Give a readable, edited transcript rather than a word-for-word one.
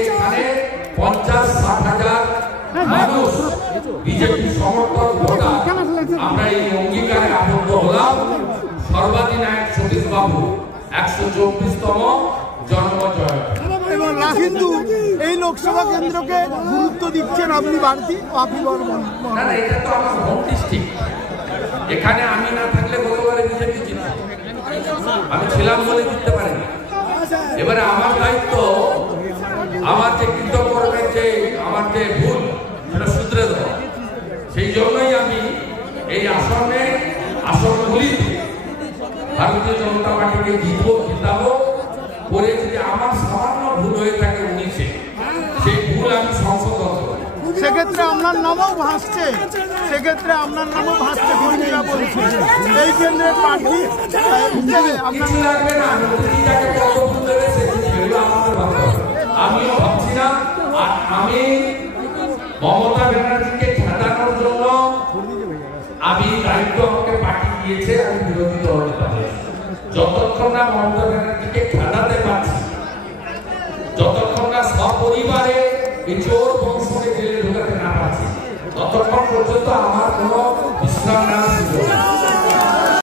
এখানে 50-60 হাজার মানুষ বিজেপি সমর্থক ভোটার আমরা এই অঙ্গীকারে আবদ্ধ হলাম। সর্বাধিনায়ক সতীশ বাবু 124তম জন্ম জয়ন্তী। এবং কিন্তু এই লোকসভা কেন্দ্রকে গুরুত্ব দিচ্ছেন আপনি বাড়তি না না, এটা তো আমার হোম ডিস্ট্রিক্ট। এখানে আমি না থাকলে গতবারে বিজেপি জিতবে, আমি ছিলাম বলে জিততে পারিনি। এবারে আমার দায়িত্ব, আমার যে কৃতকর্মের যে আমার যে ভুল সেটা শুধরে দেওয়া। সেই জন্যই আমি এই আসনগুলি ভারতীয় জনতা পার্টিকে জিতাবো করে। যদি আমার সামান্য ভুল হয়ে থাকে 19-এ, সেই ভুল আমি সংশোধন করব। সেক্ষেত্রে আপনার নামও ভাসছে, কর্মীরা বলছে এই কেন্দ্রের প্রার্থী হিসেবে আপনার লাগবে না। আমিও ভাবছি না। আর আমি মমতা ব্যানার্জিকে ঠেকানোর জন্য আমি দায়িত্ব আমাকে পার্টি দিয়েছে, আমি বিরোধী দলনেতা হয়েছি। যতক্ষণ না মমতা ব্যানার্জিকে ঠেকাতে পারছি, যতক্ষণ না সপরিবারে এই চোর বংশকে জেলে ঢোকাতে না পারছি, ততক্ষণ পর্যন্ত আমার কোনো বিশ্রাম না ছিল।